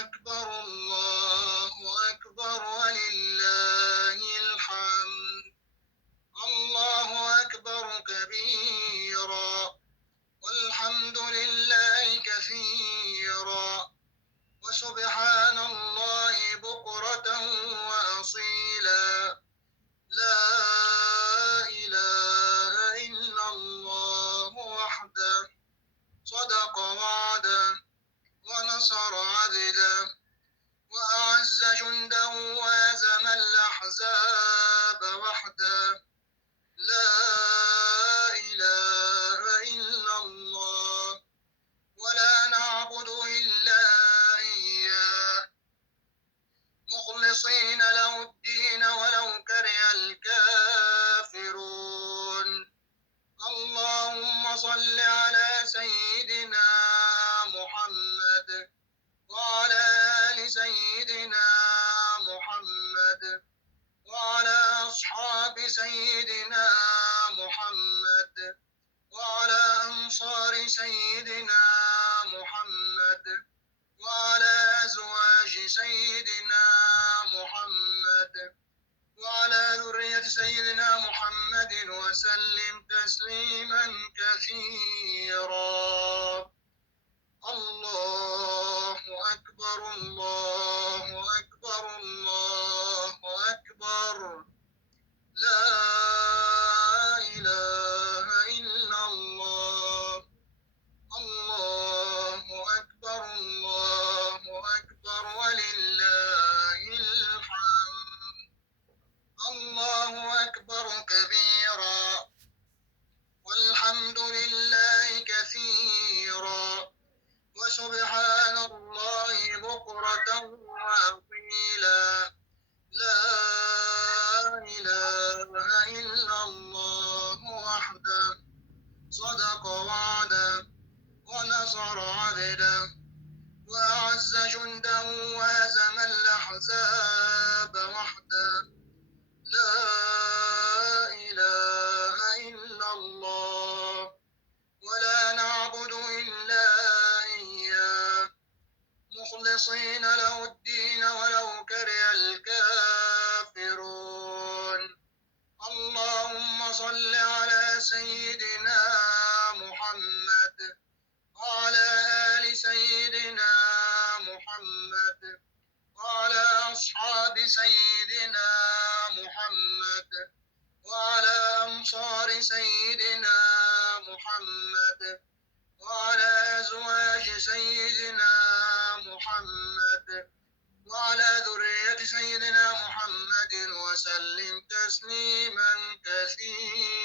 أكبر الله أكبر ولله الحمد. الله أكبر كبيرا والحمد لله كثيرا وسبحان الله بكرة وأصيلا. لا إله إلا الله وحده صدق وعده ونصر عبده وأعز جنده وهزم الأحزاب وحده. لا إله إلا الله ولا نعبد إلا إياه مخلصين له الدين ولو كره الكافرون. اللهم صل على سيدنا محمد وعلى آل سيدنا محمد وعلى أصحاب سيدنا محمد وعلى أنصار سيدنا محمد وعلى أزواج سيدنا محمد وعلى ذرية سيدنا محمد وسلم تسليما كثيرا. الله أكبر الله أكبر الله أكبر. لا إله إلا الله. الله أكبر الله أكبر ولله الحمد. الله أكبر كبيرا والحمد لله كثيرا وسبحان الله بكرة وأصيلا. لا إله إلا الله وحده صدق وعده ونصر عبده وأعز جنده وهزم الأحزاب وحده. لا إله إلا الله ولا نعبد إلا إياه مخلصين له الدين ولو كره الكافرون. اللهم صل على سيدنا محمد وعلى آل سيدنا محمد وعلى أصحاب سيدنا محمد وعلى أنصار سيدنا محمد وعلى أزواج سيدنا محمد وعلى ذرية سيدنا محمد وسلم تسليما كثيرا.